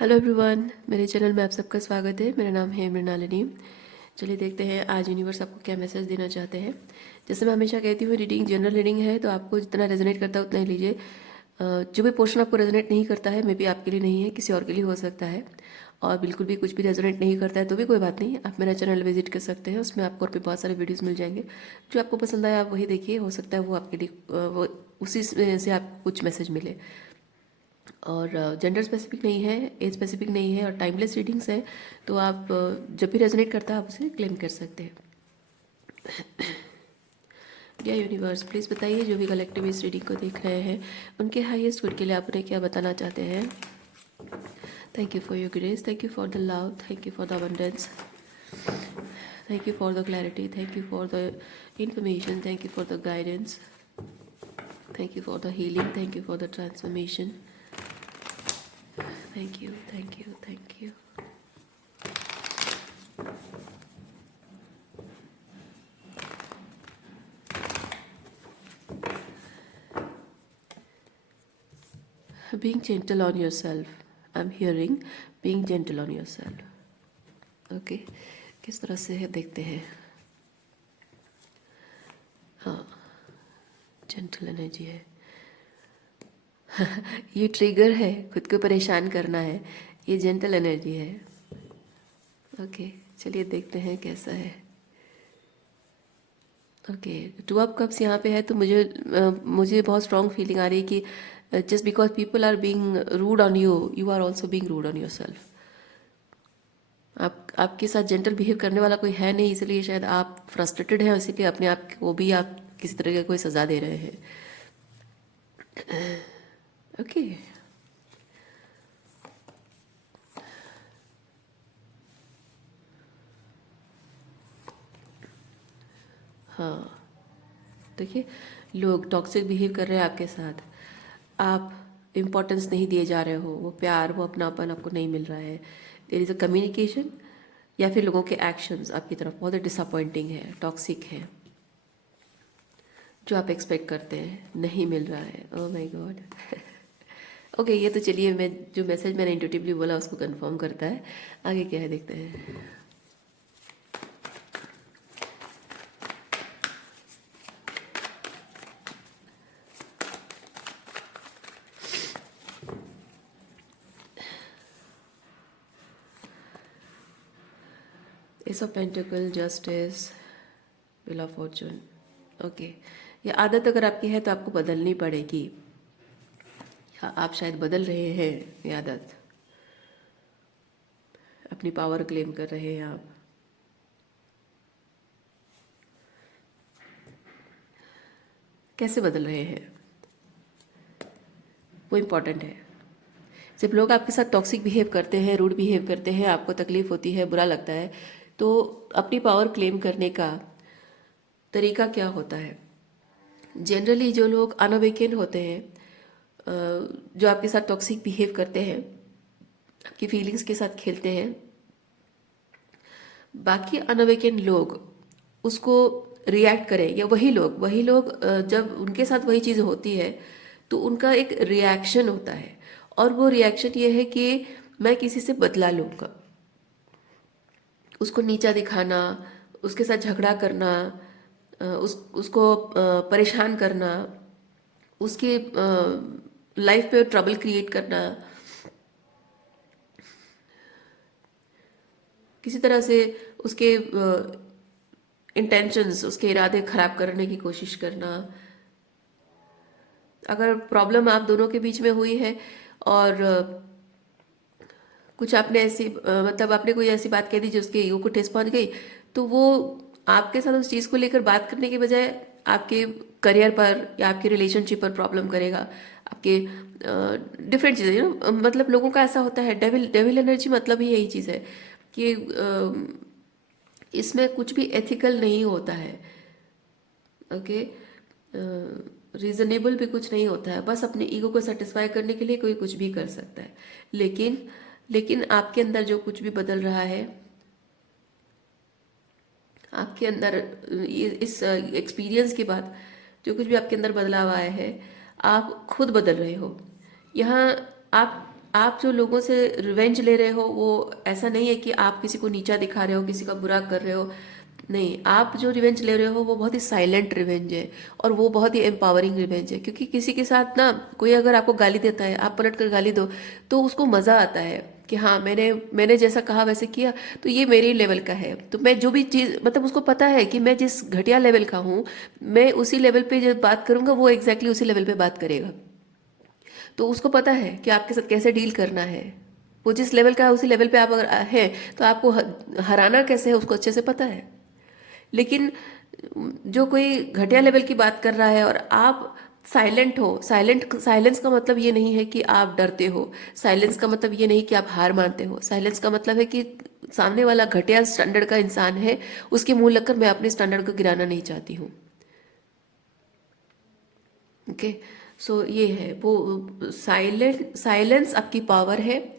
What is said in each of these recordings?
Hello everyone, मेरे channel में आप सबका स्वागत है। मेरा नाम है मृणालिनी। चलिए देखते हैं आज यूनिवर्स आपको क्या मैसेज देना चाहते हैं। जैसे मैं हमेशा कहती हूँ, रीडिंग जनरल रीडिंग है, तो आपको जितना रेजोनेट करता है उतना ही लीजिए। जो भी पोर्शन आपको रेजोनेट नहीं करता है, मे बी आपके लिए नहीं है, किसी और के लिए हो सकता है। और बिल्कुल भी कुछ भी रेजोनेट नहीं करता है तो भी कोई बात नहीं, आप मेरा चैनल विजिट कर सकते हैं। उसमें आपको और भी बहुत सारे वीडियोज़ मिल जाएंगे। जो आपको पसंद आया आप वही देखिए, हो सकता है वो आपके लिए वो उसी से आपको कुछ मैसेज मिले। और जेंडर स्पेसिफिक नहीं है, एज स्पेसिफिक नहीं है, और टाइमलेस रीडिंग्स है। तो आप जब भी रेजोनेट करता है आप उसे क्लेम कर सकते हैं। डियर यूनिवर्स, प्लीज़ बताइए जो भी कलेक्टिव इस रीडिंग को देख रहे हैं उनके हाईएस्ट गुड के लिए आप उन्हें क्या बताना चाहते हैं। Thank you for your grace, thank you for the love, thank you for the abundance, thank you for the clarity, thank you for the information, thank you for the guidance, thank you for the healing, thank you for the transformation. Thank you, thank you, thank you. Being gentle on yourself. I'm hearing being gentle on yourself. Okay, किस तरह से है देखते हैं। हाँ, gentle energy है। ये trigger है, खुद को परेशान करना है, ये जेंटल एनर्जी है। ओके, चलिए देखते हैं कैसा है। ओके, टू ऑफ कप्स यहाँ पे है, तो मुझे बहुत स्ट्रॉन्ग फीलिंग आ रही है कि just because people are being rude on you, you are also being rude on yourself. आपके साथ जेंटल बिहेव करने वाला कोई है नहीं, इसलिए शायद आप फ्रस्ट्रेटेड हैं, इसीलिए अपने आप को भी आप किसी तरह की कोई सज़ा दे रहे हैं। ओके, हाँ, देखिए लोग टॉक्सिक बिहेव कर रहे हैं आपके साथ, आप इम्पोर्टेंस नहीं दिए जा रहे हो, वो प्यार, वो अपनापन आपको नहीं मिल रहा है। देयर इज़ अ कम्युनिकेशन, या फिर लोगों के एक्शंस आपकी तरफ बहुत डिसअपॉइंटिंग है, टॉक्सिक है। जो आप एक्सपेक्ट करते हैं नहीं मिल रहा है। Oh my God. ओके, ये तो चलिए, मैं जो मैसेज मैंने इंट्यूटिवली बोला उसको कंफर्म करता है। आगे क्या है देखते हैं। S of pentacle, justice, wheel of Fortune. Okay, ये आदत अगर आपकी है तो आपको बदलनी पड़ेगी, या आप शायद बदल रहे हैं ये आदत। अपनी पावर क्लेम कर रहे हैं आप। कैसे बदल रहे हैं वो इम्पॉर्टेंट है। जब लोग आपके साथ टॉक्सिक बिहेव करते हैं, रूड बिहेव करते हैं, आपको तकलीफ होती है, बुरा लगता है, तो अपनी पावर क्लेम करने का तरीका क्या होता है। जनरली जो लोग अनअवेकन होते हैं, जो आपके साथ टॉक्सिक बिहेव करते हैं, आपकी फीलिंग्स के साथ खेलते हैं, बाकी अनअवेकन लोग उसको रिएक्ट करें, या वही लोग जब उनके साथ वही चीज़ होती है तो उनका एक रिएक्शन होता है, और वो रिएक्शन ये है कि मैं किसी से बदला लूँगा। उसको नीचा दिखाना, उसके साथ झगड़ा करना, उसको परेशान करना, उसके लाइफ पे ट्रबल क्रिएट करना, किसी तरह से उसके इंटेंशंस, उसके इरादे खराब करने की कोशिश करना। अगर प्रॉब्लम आप दोनों के बीच में हुई है, और कुछ आपने ऐसी मतलब आपने कोई ऐसी बात कह दी जो उसके ईगो को ठेस पहुंच गई, तो वो आपके साथ उस चीज़ को लेकर बात करने के बजाय आपके करियर पर या आपके रिलेशनशिप पर प्रॉब्लम करेगा, आपके डिफरेंट चीज़ें, मतलब लोगों का ऐसा होता है। डेविल डेविल एनर्जी मतलब ही यही चीज़ है कि इसमें कुछ भी एथिकल नहीं होता है। ओके, रीजनेबल भी कुछ नहीं होता है, बस अपने ईगो को सेटिस्फाई करने के लिए कोई कुछ भी कर सकता है। लेकिन लेकिन आपके अंदर जो कुछ भी बदल रहा है, आपके अंदर इस एक्सपीरियंस के बाद जो कुछ भी आपके अंदर बदलाव आया है, आप खुद बदल रहे हो। यहाँ आप आप जो लोगों से रिवेंज ले रहे हो वो ऐसा नहीं है कि आप किसी को नीचा दिखा रहे हो, किसी का बुरा कर रहे हो। नहीं, आप जो रिवेंज ले रहे हो वो बहुत ही साइलेंट रिवेंज है, और वो बहुत ही एम्पावरिंग रिवेंज है। क्योंकि किसी के साथ ना कोई अगर आपको गाली देता है, आप पलट कर गाली दो, तो उसको मज़ा आता है कि हाँ, मैंने जैसा कहा वैसे किया, तो ये मेरे लेवल का है। तो मैं जो भी चीज़, मतलब उसको पता है कि मैं जिस घटिया लेवल का हूँ, मैं उसी लेवल पे जब बात करूँगा वो एग्जैक्टली उसी लेवल पे बात करेगा। तो उसको पता है कि आपके साथ कैसे डील करना है। वो जिस लेवल का है उसी लेवल पे आप अगर है, तो आपको हराना कैसे है उसको अच्छे से पता है। लेकिन जो कोई घटिया लेवल की बात कर रहा है और आप साइलेंट हो, साइलेंस का मतलब ये नहीं है कि आप डरते हो। साइलेंस का मतलब ये नहीं कि आप हार मानते हो। साइलेंस का मतलब है कि सामने वाला घटिया स्टैंडर्ड का इंसान है, उसके मुंह लगकर मैं अपने स्टैंडर्ड को गिराना नहीं चाहती हूँ। ओके। सो ये है वो साइलेंस आपकी पावर है।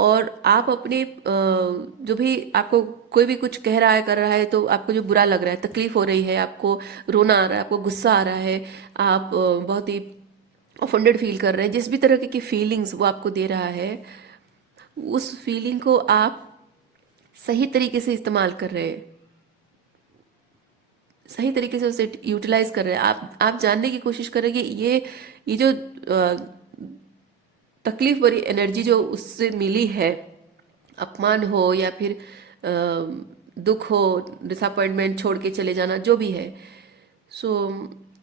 और आप अपने जो भी आपको कोई भी कुछ कह रहा है, कर रहा है, तो आपको जो बुरा लग रहा है, तकलीफ हो रही है, आपको रोना आ रहा है, आपको गुस्सा आ रहा है, आप बहुत ही ऑफेंडेड फील कर रहे हैं, जिस भी तरह की फीलिंग्स वो आपको दे रहा है, उस फीलिंग को आप सही तरीके से इस्तेमाल कर रहे हैं, सही तरीके से उसे यूटिलाइज कर रहे हैं। आप जानने की कोशिश करेंगे ये जो तकलीफ भरी एनर्जी जो उससे मिली है, अपमान हो या फिर दुख हो, डिसअपॉइंटमेंट, छोड़ के चले जाना, जो भी है। सो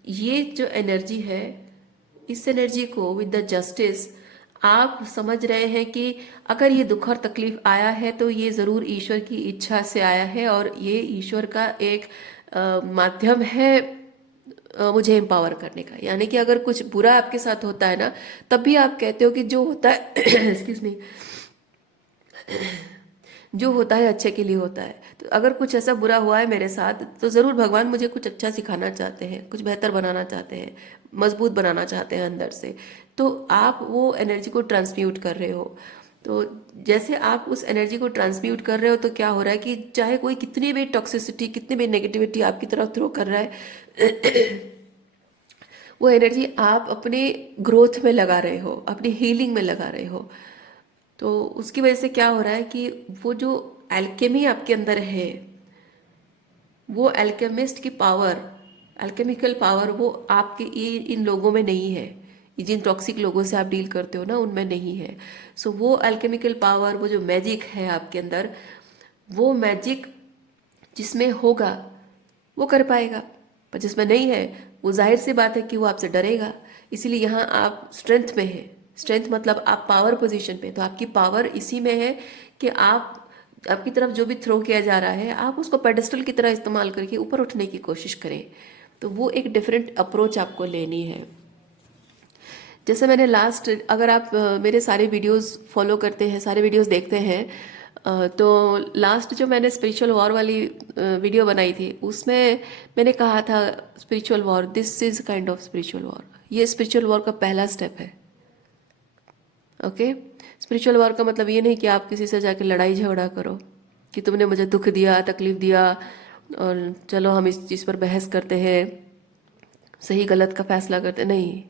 ये जो एनर्जी है, इस एनर्जी को विद द जस्टिस आप समझ रहे हैं कि अगर ये दुख और तकलीफ आया है तो ये ज़रूर ईश्वर की इच्छा से आया है, और ये ईश्वर का एक माध्यम है मुझे एम्पावर करने का। यानी कि अगर कुछ बुरा आपके साथ होता है ना, तब भी आप कहते हो कि जो होता है एक्सक्यूज मी, जो होता है अच्छे के लिए होता है। तो अगर कुछ ऐसा बुरा हुआ है मेरे साथ, तो ज़रूर भगवान मुझे कुछ अच्छा सिखाना चाहते हैं, कुछ बेहतर बनाना चाहते हैं, मजबूत बनाना चाहते हैं अंदर से। तो आप वो एनर्जी को ट्रांसम्यूट कर रहे हो। तो जैसे आप उस एनर्जी को ट्रांसम्यूट कर रहे हो, तो क्या हो रहा है कि चाहे कोई कितनी भी टॉक्सिसिटी, कितनी भी नेगेटिविटी आपकी तरफ थ्रो कर रहा है, वो एनर्जी आप अपने ग्रोथ में लगा रहे हो, अपनी हीलिंग में लगा रहे हो। तो उसकी वजह से क्या हो रहा है कि वो जो एल्केमी आपके अंदर है, वो एल्केमिस्ट की पावर, एल्केमिकल पावर, वो आपके इन लोगों में नहीं है। ये जिन टॉक्सिक लोगों से आप डील करते हो ना, उनमें नहीं है। सो वो एल्केमिकल पावर, वो जो मैजिक है आपके अंदर, वो मैजिक जिसमें होगा वो कर पाएगा, पर जिसमें नहीं है, वो जाहिर सी बात है कि वो आपसे डरेगा। इसीलिए यहाँ आप स्ट्रेंथ में है। स्ट्रेंथ मतलब आप पावर पोजीशन पे, तो आपकी पावर इसी में है कि आपकी तरफ जो भी थ्रो किया जा रहा है, आप उसको पेडेस्टल की तरह इस्तेमाल करके ऊपर उठने की कोशिश करें। तो वो एक डिफरेंट अप्रोच आपको लेनी है। जैसे मैंने लास्ट, अगर आप मेरे सारे वीडियोस फॉलो करते हैं, सारे वीडियोस देखते हैं, तो लास्ट जो मैंने स्पिरिचुअल वॉर वाली वीडियो बनाई थी, उसमें मैंने कहा था spiritual war, this is kind of spiritual war. ये स्पिरिचुअल वॉर का पहला स्टेप है। ओके। स्पिरिचुअल वॉर का मतलब ये नहीं कि आप किसी से जाके लड़ाई झगड़ा करो कि तुमने मुझे दुख दिया, तकलीफ दिया, और चलो हम इस चीज़ पर बहस करते हैं, सही गलत का फैसला करते, नहीं।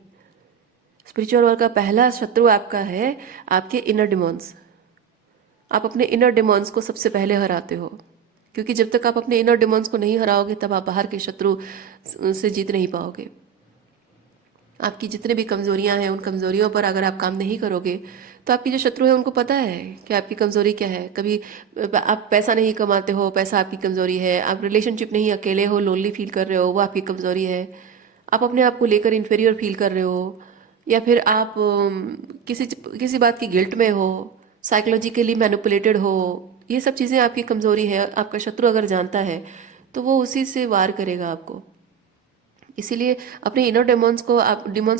स्पिरिचुअल वर्ल्ड का पहला शत्रु आपका है आपके इनर डिमॉन्स। आप अपने इनर डिमॉन्स को सबसे पहले हराते हो, क्योंकि जब तक आप अपने इनर डिमॉन्स को नहीं हराओगे, तब आप बाहर के शत्रु से जीत नहीं पाओगे। आपकी जितने भी कमजोरियां हैं, उन कमजोरियों पर अगर आप काम नहीं करोगे, तो आपकी जो शत्रु है उनको पता है कि आपकी कमजोरी क्या है। कभी आप पैसा नहीं कमाते हो, पैसा आपकी कमजोरी है। आप रिलेशनशिप नहीं, अकेले हो, लोनली फील कर रहे हो, वो आपकी कमजोरी है। आप अपने आप को लेकर इन्फीरियर फील कर रहे हो, या फिर आप किसी किसी बात की गिल्ट में हो, साइकोलॉजिकली मैनिपुलेटेड हो, ये सब चीज़ें आपकी कमजोरी है। आपका शत्रु अगर जानता है, तो वो उसी से वार करेगा आपको। इसीलिए अपने इनर डिमॉन्स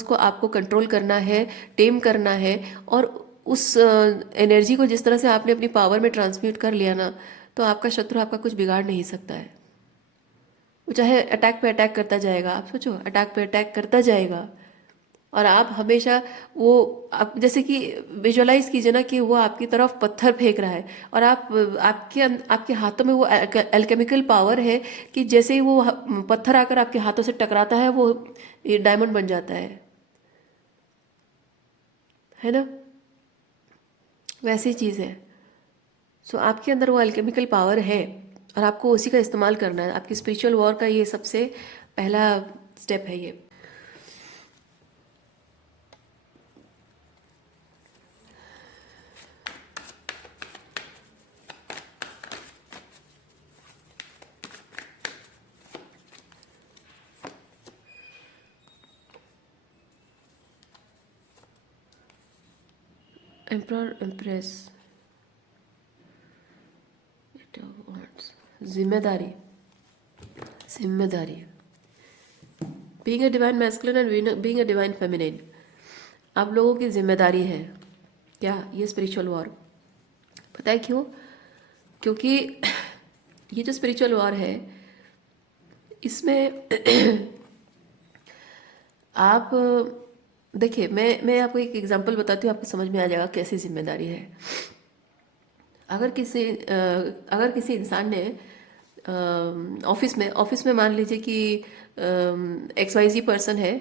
को आपको कंट्रोल करना है, टेम करना है। और उस एनर्जी को जिस तरह से आपने अपनी पावर में ट्रांसम्यूट कर लिया ना, तो आपका शत्रु आपका कुछ बिगाड़ नहीं सकता है। वो चाहे अटैक पे अटैक करता जाएगा, आप सोचो, अटैक पे अटैक करता जाएगा, और आप हमेशा वो, आप जैसे कि विजुअलाइज कीजिए ना कि वो आपकी तरफ पत्थर फेंक रहा है, और आपके हाथों में वो एल्केमिकल पावर है कि जैसे ही वो पत्थर आकर आपके हाथों से टकराता है, वो डायमंड बन जाता है ना। वैसी चीज़ है। सो आपके अंदर वो अल्केमिकल पावर है और आपको उसी का इस्तेमाल करना है। आपकी स्पिरिचुअल वॉर का ये सबसे पहला स्टेप है ये। एम्प्रर एम्प्रेस, जिम्मेदारी, जिम्मेदारी, being a divine masculine and being a divine feminine, आप लोगों की जिम्मेदारी है क्या ये स्पिरिचुअल वॉर। पता है क्यों? क्योंकि ये जो स्पिरिचुअल वॉर है इसमें आप देखिए, मैं आपको एक एग्जांपल बताती हूँ, आपको समझ में आ जाएगा कैसी जिम्मेदारी है। अगर किसी इंसान ने ऑफिस में मान लीजिए कि XYZ पर्सन है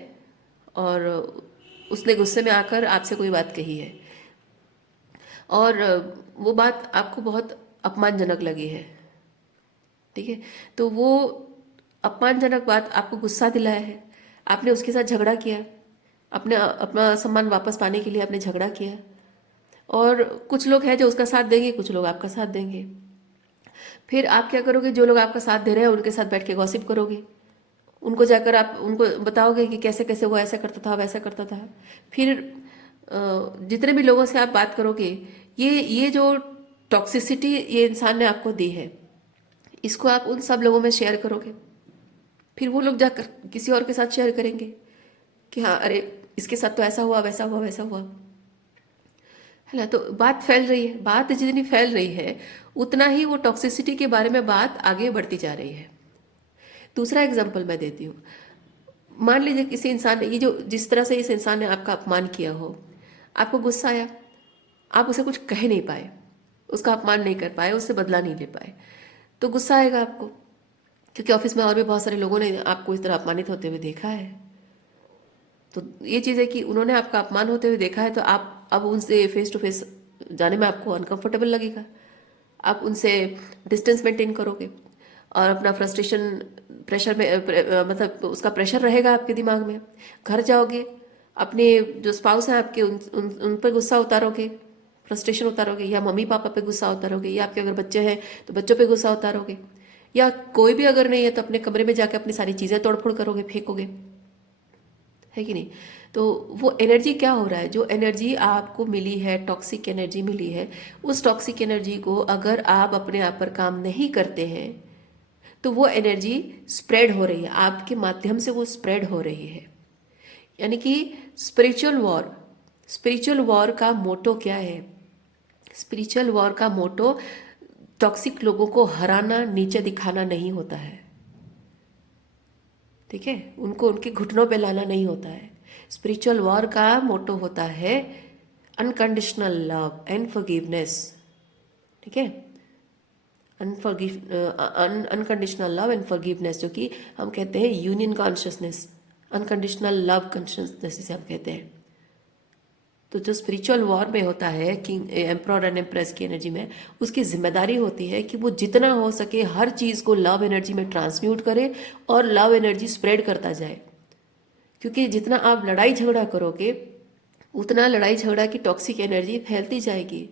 और उसने गुस्से में आकर आपसे कोई बात कही है और वो बात आपको बहुत अपमानजनक लगी है, ठीक है। तो वो अपमानजनक बात आपको गुस्सा दिलाया है, आपने उसके साथ झगड़ा किया, अपने अपना सम्मान वापस पाने के लिए आपने झगड़ा किया। और कुछ लोग हैं जो उसका साथ देंगे, कुछ लोग आपका साथ देंगे। फिर आप क्या करोगे? जो लोग आपका साथ दे रहे हैं उनके साथ बैठ के गॉसिप करोगे, उनको जाकर आप उनको बताओगे कि कैसे कैसे वो ऐसा करता था वैसा करता था। फिर जितने भी लोगों से आप बात करोगे, ये जो टॉक्सिसिटी ये इंसान ने आपको दी है, इसको आप उन सब लोगों में शेयर करोगे। फिर वो लोग जाकर किसी और के साथ शेयर करेंगे कि हाँ, अरे इसके साथ तो ऐसा हुआ, वैसा हुआ, वैसा हुआ, है ना। तो बात फैल रही है, बात जितनी फैल रही है उतना ही वो टॉक्सिसिटी के बारे में बात आगे बढ़ती जा रही है। दूसरा एग्जाम्पल मैं देती हूँ। मान लीजिए किसी इंसान ने, ये जो जिस तरह से इस इंसान ने आपका अपमान किया हो, आपको गुस्सा आया, आप उसे कुछ कह नहीं पाए, उसका अपमान नहीं कर पाए, उससे बदला नहीं ले पाए, तो गुस्सा आएगा आपको, क्योंकि ऑफिस में और भी बहुत सारे लोगों ने आपको इस तरह अपमानित होते हुए देखा है। तो ये चीज़ है कि उन्होंने आपका अपमान होते हुए देखा है, तो आप अब उनसे फेस टू फेस जाने में आपको अनकंफर्टेबल लगेगा, आप उनसे डिस्टेंस मेंटेन करोगे और अपना फ्रस्ट्रेशन प्रेशर में मतलब उसका प्रेशर रहेगा आपके दिमाग में। घर जाओगे, अपने जो स्पाउस हैं आपके उन पर गुस्सा उतारोगे, फ्रस्ट्रेशन उतारोगे, या मम्मी पापा पे गुस्सा उतारोगे, या आपके अगर बच्चे हैं तो बच्चों पे गुस्सा उतारोगे, या कोई भी अगर नहीं है तो अपने कमरे में जाके अपनी सारी चीज़ें तोड़फोड़ करोगे, फेंकोगे, है कि नहीं। तो वो एनर्जी क्या हो रहा है, जो एनर्जी आपको मिली है, टॉक्सिक एनर्जी मिली है, उस टॉक्सिक एनर्जी को अगर आप अपने आप पर काम नहीं करते हैं तो वो एनर्जी स्प्रेड हो रही है, आपके माध्यम से वो स्प्रेड हो रही है। यानी कि स्पिरिचुअल वॉर का मोटो क्या है? स्पिरिचुअल वॉर का मोटो टॉक्सिक लोगों को हराना, नीचे दिखाना नहीं होता है, ठीक है। उनको उनके घुटनों पे लाना नहीं होता है। स्पिरिचुअल वॉर का मोटो होता है अनकंडीशनल लव एंड फॉरगिवनेस, ठीक है। अनकंडीशनल लव एंड फॉरगिवनेस, जो कि हम कहते हैं union consciousness, unconditional love consciousness जिसे हम कहते हैं। तो जो स्पिरिचुअल वॉर में होता है किंग एम्परर एंड एम्प्रेस की एनर्जी में, उसकी जिम्मेदारी होती है कि वो जितना हो सके हर चीज़ को लव एनर्जी में ट्रांसम्यूट करे और लव एनर्जी स्प्रेड करता जाए। क्योंकि जितना आप लड़ाई झगड़ा करोगे उतना लड़ाई झगड़ा की टॉक्सिक एनर्जी फैलती जाएगी।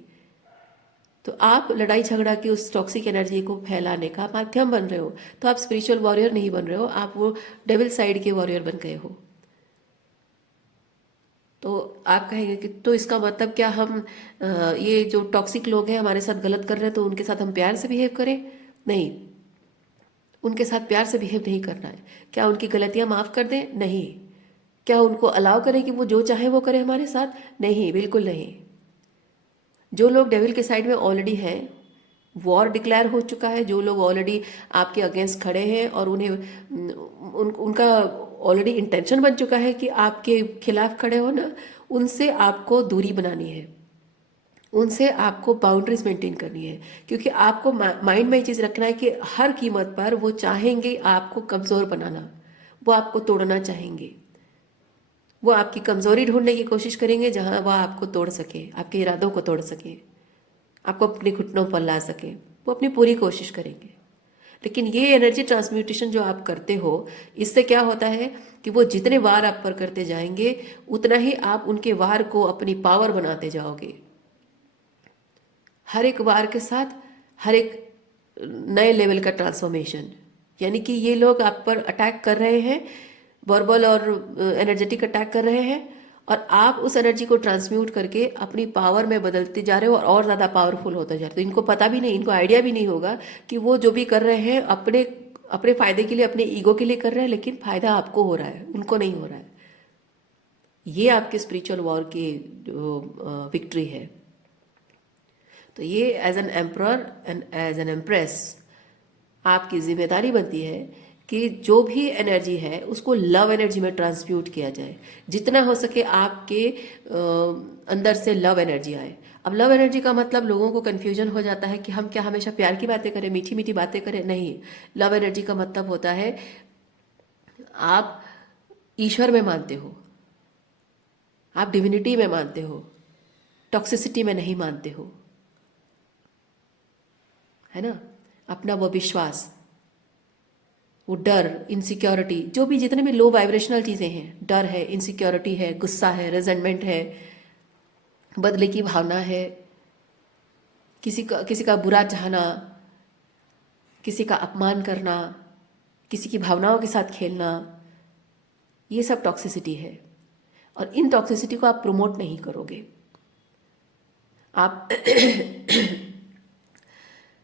तो आप लड़ाई झगड़ा की उस टॉक्सिक एनर्जी को फैलाने का माध्यम बन रहे हो। तो आप स्पिरिचुअल वॉरियर नहीं बन रहे हो, आप वो डेविल साइड के वॉरियर बन गए हो। तो आप कहेंगे कि तो इसका मतलब क्या हम ये जो टॉक्सिक लोग हैं हमारे साथ गलत कर रहे हैं तो उनके साथ हम प्यार से बिहेव करें? नहीं, उनके साथ प्यार से बिहेव नहीं करना है। क्या उनकी गलतियां माफ़ कर दें? नहीं। क्या उनको अलाउ करें कि वो जो चाहे वो करे हमारे साथ? नहीं, बिल्कुल नहीं। जो लोग डेविल के साइड में ऑलरेडी हैं, वॉर डिक्लेयर हो चुका है, जो लोग ऑलरेडी आपके अगेंस्ट खड़े हैं और उन्हें उनका ऑलरेडी इंटेंशन बन चुका है कि आपके खिलाफ खड़े हो ना, उनसे आपको दूरी बनानी है, उनसे आपको बाउंड्रीज मेंटेन करनी है। क्योंकि आपको माइंड में ये चीज़ रखना है कि हर कीमत पर वो चाहेंगे आपको कमज़ोर बनाना, वो आपको तोड़ना चाहेंगे, वो आपकी कमज़ोरी ढूंढने की कोशिश करेंगे जहां वह आपको तोड़ सके, आपके इरादों को तोड़ सके। आपको अपने घुटनों पर ला सकें, वो अपनी पूरी कोशिश करेंगे। लेकिन ये एनर्जी ट्रांसम्यूटेशन जो आप करते हो, इससे क्या होता है कि वो जितने वार आप पर करते जाएंगे उतना ही आप उनके वार को अपनी पावर बनाते जाओगे। हर एक वार के साथ हर एक नए लेवल का ट्रांसफॉर्मेशन, यानी कि ये लोग आप पर अटैक कर रहे हैं, वर्बल और एनर्जेटिक अटैक कर रहे हैं, और आप उस एनर्जी को ट्रांसम्यूट करके अपनी पावर में बदलते जा रहे हो और ज़्यादा पावरफुल होते जा रहे हो। तो इनको पता भी नहीं, इनको आइडिया भी नहीं होगा कि वो जो भी कर रहे हैं अपने अपने फायदे के लिए, अपने ईगो के लिए कर रहे हैं, लेकिन फायदा आपको हो रहा है, उनको नहीं हो रहा है। ये आपके स्पिरिचुअल वॉर की विक्ट्री है। तो ये as an emperor and as an empress आपकी जिम्मेदारी बनती है कि जो भी एनर्जी है उसको लव एनर्जी में ट्रांसम्यूट किया जाए। जितना हो सके आपके अंदर से लव एनर्जी आए। अब लव एनर्जी का मतलब लोगों को कन्फ्यूजन हो जाता है कि हम क्या हमेशा प्यार की बातें करें, मीठी मीठी बातें करें? नहीं, लव एनर्जी का मतलब होता है आप ईश्वर में मानते हो, आप डिविनिटी में मानते हो, टॉक्सिसिटी में नहीं मानते हो, है ना? अपना वो विश्वास, वो डर, इनसिक्योरिटी, जो भी जितने भी लो वाइब्रेशनल चीज़ें हैं, डर है, इनसिक्योरिटी है, गुस्सा है, रिजेंटमेंट है, बदले की भावना है, किसी का बुरा चाहना, किसी का अपमान करना, किसी की भावनाओं के साथ खेलना, ये सब टॉक्सिसिटी है। और इन टॉक्सिसिटी को आप प्रमोट नहीं करोगे। आप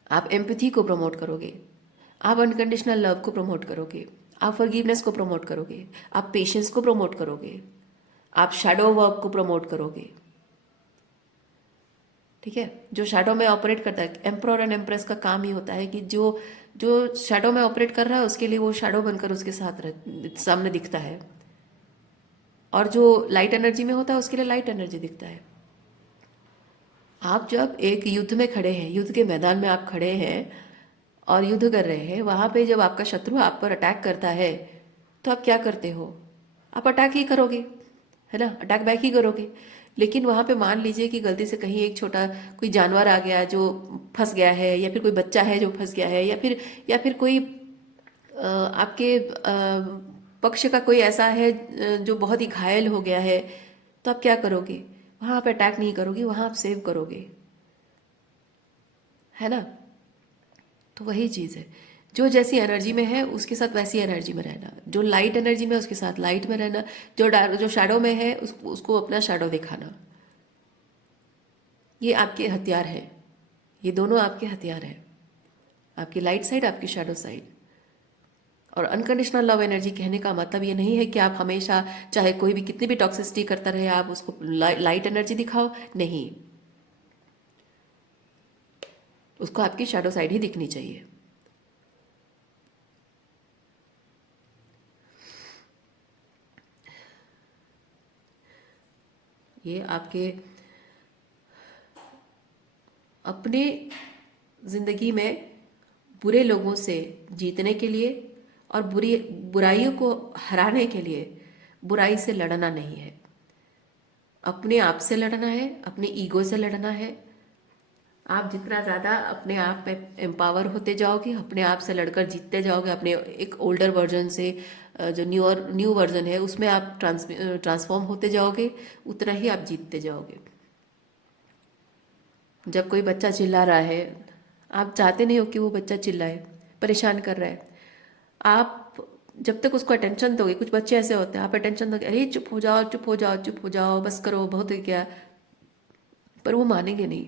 आप एम्पैथी को प्रमोट करोगे, आप अनकंडीशनल लव को प्रमोट करोगे, आप फॉरगिवनेस को प्रमोट करोगे, आप पेशेंस को प्रमोट करोगे, आप शैडो वर्क को प्रमोट करोगे। ठीक है? जो शैडो में ऑपरेट करता है, एम्परर एंड एम्प्रेस का काम ही होता है कि जो जो शैडो में ऑपरेट कर रहा है उसके लिए वो शैडो बनकर उसके सामने दिखता है, और जो लाइट एनर्जी में होता है उसके लिए लाइट एनर्जी दिखता है। आप जब एक युद्ध में खड़े हैं, युद्ध के मैदान में आप खड़े हैं और युद्ध कर रहे हैं, वहाँ पे जब आपका शत्रु आप पर अटैक करता है तो आप क्या करते हो? आप अटैक ही करोगे, है ना? अटैक बैक ही करोगे। लेकिन वहाँ पे मान लीजिए कि गलती से कहीं एक छोटा कोई जानवर आ गया जो फंस गया है, या फिर कोई बच्चा है जो फंस गया है, या फिर कोई आपके पक्ष का कोई ऐसा है जो बहुत ही घायल हो गया है, तो आप क्या करोगे? वहाँ आप अटैक नहीं करोगे, वहाँ आप सेव करोगे, है ना? तो वही चीज़ है, जो जैसी एनर्जी में है उसके साथ वैसी एनर्जी में रहना, जो लाइट एनर्जी में उसके साथ लाइट में रहना, जो शैडो में है उसको अपना शैडो दिखाना। ये आपके हथियार हैं, ये दोनों आपके हथियार हैं, आपकी लाइट साइड, आपकी शैडो साइड। और अनकंडीशनल लव एनर्जी कहने का मतलब ये नहीं है कि आप हमेशा चाहे कोई भी कितनी भी टॉक्सिसिटी करता रहे आप उसको लाइट एनर्जी दिखाओ, नहीं, उसको आपकी शैडो साइड ही दिखनी चाहिए। ये आपके अपने ज़िंदगी में बुरे लोगों से जीतने के लिए और बुराइयों को हराने के लिए बुराई से लड़ना नहीं है, अपने आप से लड़ना है, अपने ईगो से लड़ना है। आप जितना ज़्यादा अपने आप में एम्पावर होते जाओगे, अपने आप से लड़कर जीतते जाओगे, अपने एक ओल्डर वर्जन से जो न्यू वर्जन है उसमें आप ट्रांसफॉर्म होते जाओगे, उतना ही आप जीतते जाओगे। जब कोई बच्चा चिल्ला रहा है, आप चाहते नहीं हो कि वो बच्चा चिल्लाए, परेशान कर रहा है, आप जब तक उसको अटेंशन दोगे, कुछ बच्चे ऐसे होते हैं, आप अटेंशन दोगे, अरे चुप हो जाओ, चुप हो जाओ, चुप हो जाओ, बस करो, बहुत हो गया, पर वो मानेंगे नहीं,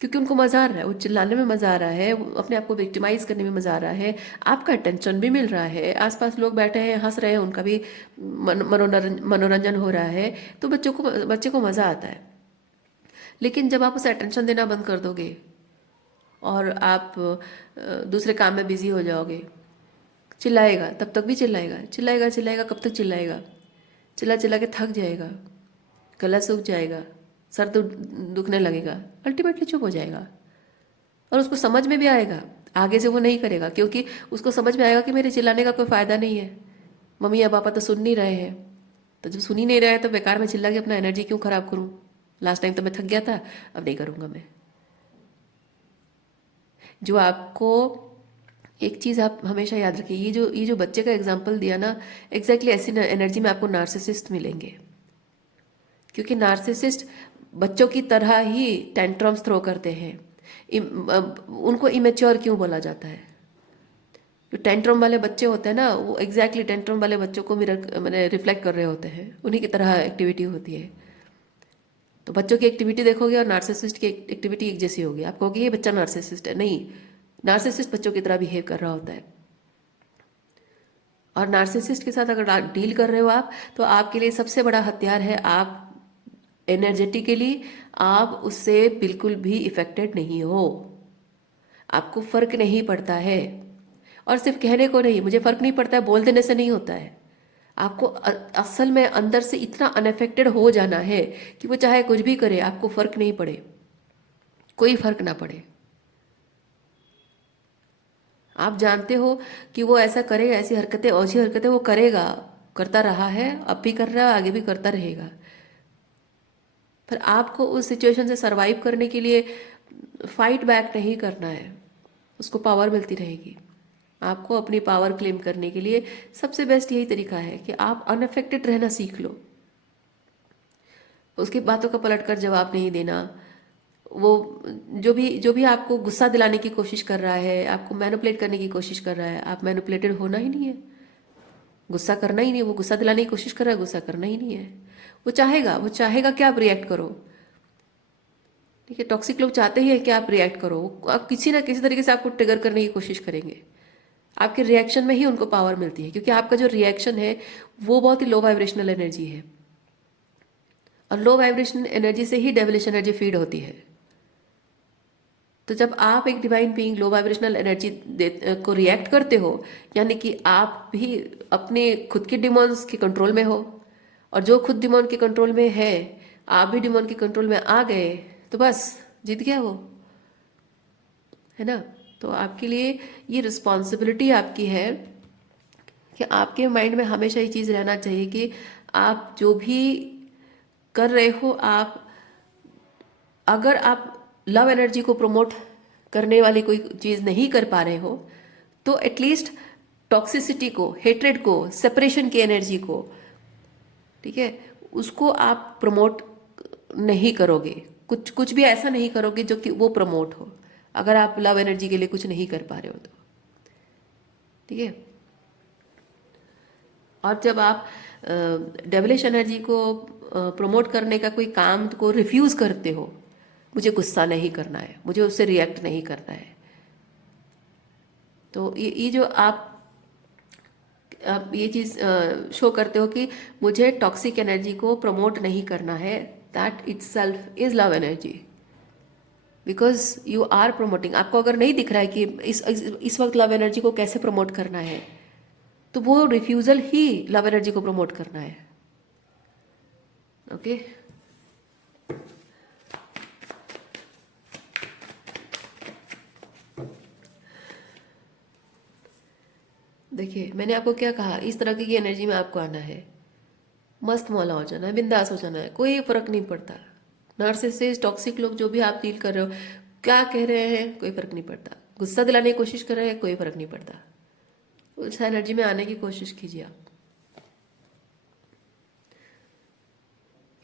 क्योंकि उनको मज़ा आ रहा है, वो चिल्लाने में मज़ा आ रहा है, वो अपने आप को विक्टिमाइज करने में मज़ा आ रहा है, आपका अटेंशन भी मिल रहा है, आसपास लोग बैठे हैं हंस रहे हैं, उनका भी मनोरंजन हो रहा है, तो बच्चे को मज़ा आता है। लेकिन जब आप उसे अटेंशन देना बंद कर दोगे और आप दूसरे काम में बिजी हो जाओगे, चिल्लाएगा, तब तक भी चिल्लाएगा, चिल्लाएगा चिल्लाएगा, कब तक चिल्लाएगा? चिल्ला चिल्ला के थक जाएगा, गला सूख जाएगा, सर तो दुखने लगेगा, अल्टीमेटली चुप हो जाएगा। और उसको समझ में भी आएगा, आगे से वो नहीं करेगा, क्योंकि उसको समझ में आएगा कि मेरे चिल्लाने का कोई फ़ायदा नहीं है, मम्मी या पापा तो सुन नहीं रहे हैं, तो जब सुन ही नहीं रहे हैं तो बेकार में चिल्ला के अपना एनर्जी क्यों ख़राब करूँ? लास्ट टाइम तो मैं थक गया था, अब नहीं करूँगा मैं। जो आपको एक चीज़ आप हमेशा याद रखिए, ये जो बच्चे का एग्जाम्पल दिया ना, एग्जैक्टली ऐसी एनर्जी में आपको नार्सिसिस्ट मिलेंगे। क्योंकि नार्सिसिस्ट बच्चों की तरह ही टेंट्रम्स थ्रो करते हैं। उनको इमेच्योर क्यों बोला जाता है? जो टेंट्रम वाले बच्चे होते हैं ना, वो एग्जैक्टली टेंट्रम वाले बच्चों को मिरर मैंने रिफ्लेक्ट कर रहे होते हैं, उन्हीं की तरह एक्टिविटी होती है। तो बच्चों की एक्टिविटी देखोगे और नार्सिसिस्ट की एक्टिविटी एक जैसी होगी। आप कहोगे ये बच्चा नार्सिसिस्ट है, नहीं, नार्सिसिस्ट बच्चों की तरह बिहेव कर रहा होता है। और नार्सिसिस्ट के साथ अगर डील कर रहे हो आप, तो आपके लिए सबसे बड़ा हथियार है, आप एनर्जेटिकली आप उससे बिल्कुल भी इफेक्टेड नहीं हो, आपको फर्क नहीं पड़ता है। और सिर्फ कहने को नहीं, मुझे फर्क नहीं पड़ता है बोल देने से नहीं होता है। आपको असल में अंदर से इतना अनअफेक्टेड हो जाना है कि वो चाहे कुछ भी करे, आपको फर्क नहीं पड़े, कोई फर्क ना पड़े। आप जानते हो कि वो ऐसा करेगा, ऐसी हरकतें, ऐसी हरकतें वो करेगा, करता रहा है, अब भी कर रहा है, आगे भी करता रहेगा। पर आपको उस सिचुएशन से सरवाइव करने के लिए फाइट बैक नहीं करना है, उसको पावर मिलती रहेगी। आपको अपनी पावर क्लेम करने के लिए सबसे बेस्ट यही तरीका है कि आप अनअफेक्टेड रहना सीख लो। उसकी बातों का पलटकर जवाब नहीं देना। वो जो भी आपको गुस्सा दिलाने की कोशिश कर रहा है, आपको मैनिपुलेट करने की कोशिश कर रहा है, आप मैनिपुलेटेड होना ही नहीं है, गुस्सा करना ही नहीं। वो गुस्सा दिलाने की कोशिश कर रहा है, गुस्सा करना ही नहीं है। वो चाहेगा कि आप रिएक्ट करो। ठीक है, टॉक्सिक लोग चाहते ही है कि आप रिएक्ट करो। आप किसी ना किसी तरीके से आपको ट्रिगर करने की कोशिश करेंगे। आपके रिएक्शन में ही उनको पावर मिलती है, क्योंकि आपका जो रिएक्शन है वो बहुत ही लो वाइब्रेशनल एनर्जी है, और लो वाइब्रेशनल एनर्जी से ही डेविलिश एनर्जी फीड होती है। तो जब आप एक डिवाइन बीइंग लो वाइब्रेशनल एनर्जी को रिएक्ट करते हो, यानी कि आप भी अपने खुद के डिमॉन्स के कंट्रोल में हो, और जो खुद डिमॉन के कंट्रोल में है, आप भी डिमॉन के कंट्रोल में आ गए, तो बस जीत गया वो, है ना। तो आपके लिए ये रिस्पॉन्सिबिलिटी आपकी है कि आपके माइंड में हमेशा ये चीज़ रहना चाहिए कि आप जो भी कर रहे हो, आप अगर आप लव एनर्जी को प्रमोट करने वाली कोई चीज़ नहीं कर पा रहे हो, तो एटलीस्ट टॉक्सिसिटी को, हेट्रेड को, सेपरेशन की एनर्जी को, ठीक है, उसको आप प्रमोट नहीं करोगे। कुछ कुछ भी ऐसा नहीं करोगे जो कि वो प्रमोट हो, अगर आप लव एनर्जी के लिए कुछ नहीं कर पा रहे हो तो। ठीक है। और जब आप डेविलिश एनर्जी को प्रमोट करने का कोई काम को रिफ्यूज़ करते हो, मुझे गुस्सा नहीं करना है, मुझे उससे रिएक्ट नहीं करना है, तो ये जो आप ये चीज़ शो करते हो कि मुझे टॉक्सिक एनर्जी को प्रमोट नहीं करना है, that itself is love energy, because you are promoting. आपको अगर नहीं दिख रहा है कि इस वक्त लव एनर्जी को कैसे प्रमोट करना है, तो वो रिफ्यूज़ल ही लव एनर्जी को प्रमोट करना है। ओके। देखिए, मैंने आपको क्या कहा, इस तरह की एनर्जी में आपको आना है, मस्त मौला हो जाना है, बिंदास हो जाना है, कोई फर्क नहीं पड़ता। नार्सिसिस्ट, टॉक्सिक लोग जो भी आप डील कर रहे हो, क्या कह रहे हैं कोई फर्क नहीं पड़ता, गुस्सा दिलाने की कोशिश कर रहे हैं कोई फर्क नहीं पड़ता। उस एनर्जी में आने की कोशिश कीजिए आप,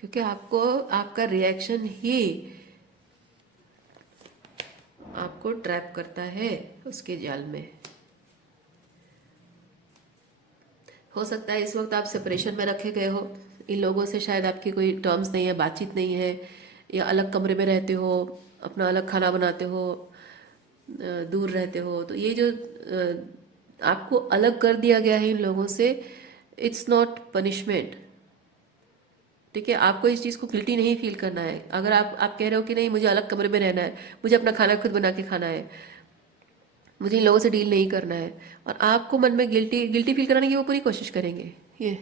क्योंकि आपको आपका रिएक्शन ही आपको ट्रैप करता है उसके जाल में। हो सकता है इस वक्त आप सेपरेशन में रखे गए हो, इन लोगों से शायद आपकी कोई टर्म्स नहीं है, बातचीत नहीं है, या अलग कमरे में रहते हो, अपना अलग खाना बनाते हो, दूर रहते हो। तो ये जो आपको अलग कर दिया गया है इन लोगों से, इट्स नॉट पनिशमेंट। ठीक है, आपको इस चीज़ को गिल्टी नहीं फील करना है। अगर आप कह रहे हो कि नहीं, मुझे अलग कमरे में रहना है, मुझे अपना खाना खुद बना के खाना है, मुझे इन लोगों से डील नहीं करना है, और आपको मन में गिल्टी गिल्टी फील कराने की वो पूरी कोशिश करेंगे, ये है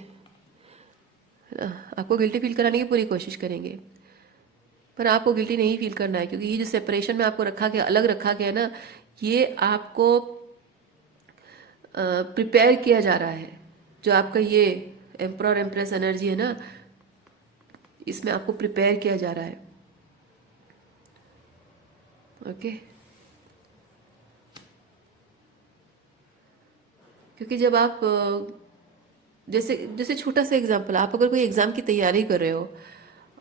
ना, आपको गिल्टी फील कराने की पूरी कोशिश करेंगे। पर आपको गिल्टी नहीं फील करना है, क्योंकि ये जो सेपरेशन में आपको रखा गया, अलग रखा गया ना, ये आपको प्रिपेयर किया जा रहा है। जो आपका ये एम्परर एम्प्रेस एनर्जी है ना, इसमें आपको प्रिपेयर किया जा रहा है। ओके। क्योंकि जब आप जैसे जैसे छोटा सा एग्जांपल, आप अगर कोई एग्ज़ाम की तैयारी कर रहे हो,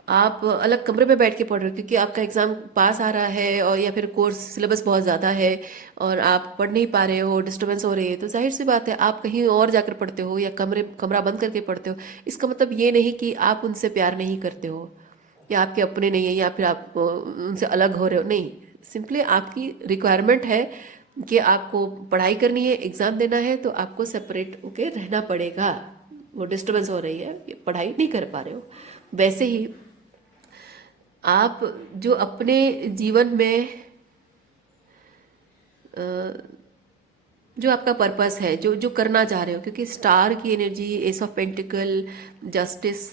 आप अलग कमरे में बैठ के पढ़ रहे हो क्योंकि आपका एग्ज़ाम पास आ रहा है, और या फिर कोर्स सिलेबस बहुत ज़्यादा है और आप पढ़ नहीं पा रहे हो, डिस्टर्बेंस हो रही है, तो जाहिर सी बात है आप कहीं और जाकर पढ़ते हो या कमरा बंद करके पढ़ते हो। इसका मतलब ये नहीं कि आप उनसे प्यार नहीं करते हो या आपके अपने नहीं है या फिर आप उनसे अलग हो रहे हो, नहीं। सिंपली आपकी रिक्वायरमेंट है कि आपको पढ़ाई करनी है, एग्ज़ाम देना है, तो आपको सेपरेट होके रहना पड़ेगा। वो डिस्टर्बेंस हो रही है, पढ़ाई नहीं कर पा रहे हो। वैसे ही आप जो अपने जीवन में जो आपका पर्पस है, जो जो करना चाह रहे हो, क्योंकि स्टार की energy, S of pentacle, justice,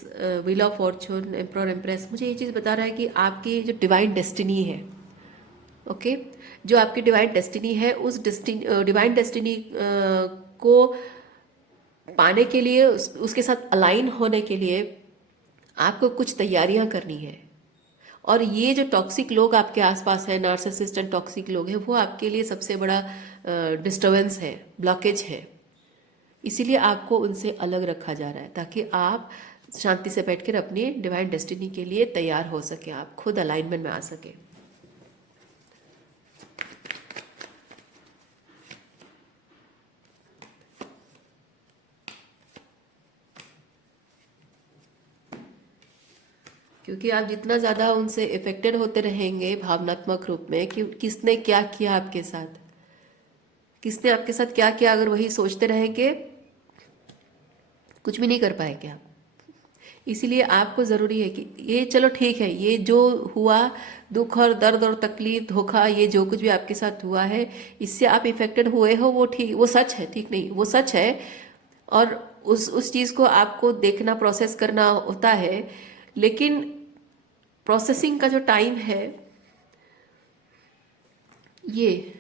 wheel of Fortune, emperor, empress, मुझे ये चीज़ बता रहा है कि आपकी जो डिवाइन डेस्टिनी है, ओके, जो आपकी डिवाइन डेस्टिनी है, उस डिवाइन डेस्टिनी को पाने के लिए, उसके साथ अलाइन होने के लिए आपको कुछ तैयारियां करनी है। और ये जो टॉक्सिक लोग आपके आसपास हैं, नार्सिसिस्ट एंड टॉक्सिक लोग हैं, वो आपके लिए सबसे बड़ा डिस्टर्बेंस है, ब्लॉकेज है। इसीलिए आपको उनसे अलग रखा जा रहा है ताकि आप शांति से बैठकर अपनी डिवाइन डेस्टिनी के लिए तैयार हो सके, आप खुद अलाइनमेंट में आ सके। क्योंकि आप जितना ज़्यादा उनसे इफेक्टेड होते रहेंगे भावनात्मक रूप में कि किसने क्या किया आपके साथ, किसने आपके साथ क्या किया, अगर वही सोचते रहेंगे कुछ भी नहीं कर पाएंगे आप। इसीलिए आपको ज़रूरी है कि ये चलो ठीक है, ये जो हुआ, दुख और दर्द और तकलीफ, धोखा, ये जो कुछ भी आपके साथ हुआ है, इससे आप इफेक्टेड हुए हो, वो ठीक, वो सच है, ठीक नहीं, वो सच है। और उस चीज़ को आपको देखना, प्रोसेस करना होता है। लेकिन प्रोसेसिंग का जो टाइम है, ये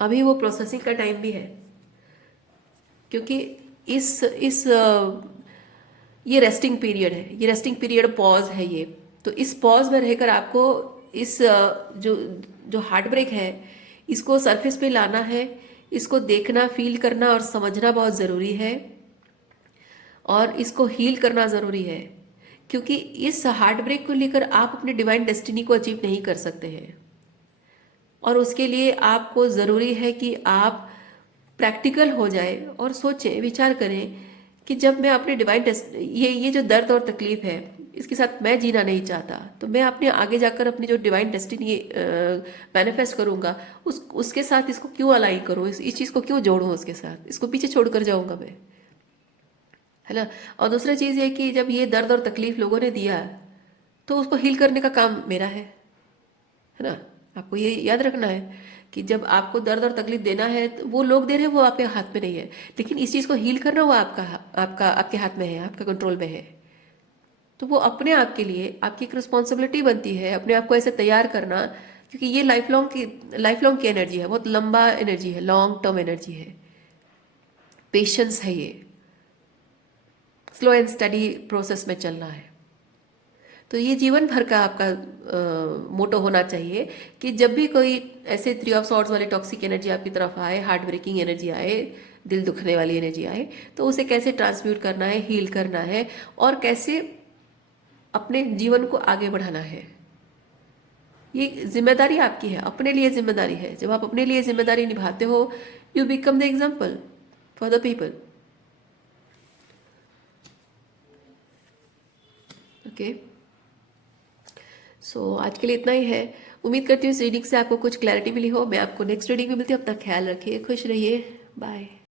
अभी वो प्रोसेसिंग का टाइम भी है। क्योंकि इस ये रेस्टिंग पीरियड है, ये रेस्टिंग पीरियड पॉज है ये। तो इस पॉज में रहकर आपको इस जो जो हार्ट ब्रेक है, इसको सरफेस पे लाना है, इसको देखना, फील करना और समझना बहुत ज़रूरी है, और इसको हील करना ज़रूरी है। क्योंकि इस हार्ट ब्रेक को लेकर आप अपने डिवाइन डेस्टिनी को अचीव नहीं कर सकते हैं। और उसके लिए आपको ज़रूरी है कि आप प्रैक्टिकल हो जाए और सोचें, विचार करें कि जब मैं अपने डिवाइन ये जो दर्द और तकलीफ है, इसके साथ मैं जीना नहीं चाहता, तो मैं अपने आगे जाकर अपनी जो डिवाइन डेस्टिनी मैनिफेस्ट करूंगा, उसके साथ इसको क्यों अलाइन करूं, इस चीज़ को क्यों जोड़ूं उसके साथ, इसको पीछे छोड़ कर जाऊंगा मैं, है ना। और दूसरी चीज़ ये कि जब ये दर्द और तकलीफ लोगों ने दिया, तो उसको हील करने का काम मेरा है ना। आपको ये याद रखना है कि जब आपको दर्द और तकलीफ देना है, तो वो लोग दे रहे हैं, वो आपके हाथ में नहीं है। लेकिन इस चीज़ को हील करना वो आपका आपका आपके हाथ में है, आपके कंट्रोल में है। तो वो अपने आप के लिए आपकी एक रिस्पॉन्सिबिलिटी बनती है, अपने आप को ऐसे तैयार करना, क्योंकि ये लाइफ लॉन्ग की एनर्जी है, बहुत लंबा एनर्जी है, लॉन्ग टर्म एनर्जी है, पेशेंस है, ये स्लो एंड स्टडी प्रोसेस में चलना है। तो ये जीवन भर का आपका मोटो होना चाहिए कि जब भी कोई ऐसे 3 ऑफ सॉर्ड्स वाली टॉक्सिक एनर्जी आपकी तरफ आए, हार्ट ब्रेकिंग एनर्जी आए, दिल दुखने वाली एनर्जी आए, तो उसे कैसे ट्रांसम्यूट करना है, हील करना है, और कैसे अपने जीवन को आगे बढ़ाना है। ये जिम्मेदारी आपकी है, अपने लिए जिम्मेदारी है। जब आप अपने लिए जिम्मेदारी निभाते हो, you become the example for the people. Okay, so आज के लिए इतना ही है। उम्मीद करती हूँ इस रीडिंग से आपको कुछ क्लैरिटी मिली हो। मैं आपको नेक्स्ट रीडिंग में मिलती हूँ। अपना ख्याल रखिए, खुश रहिए, बाय।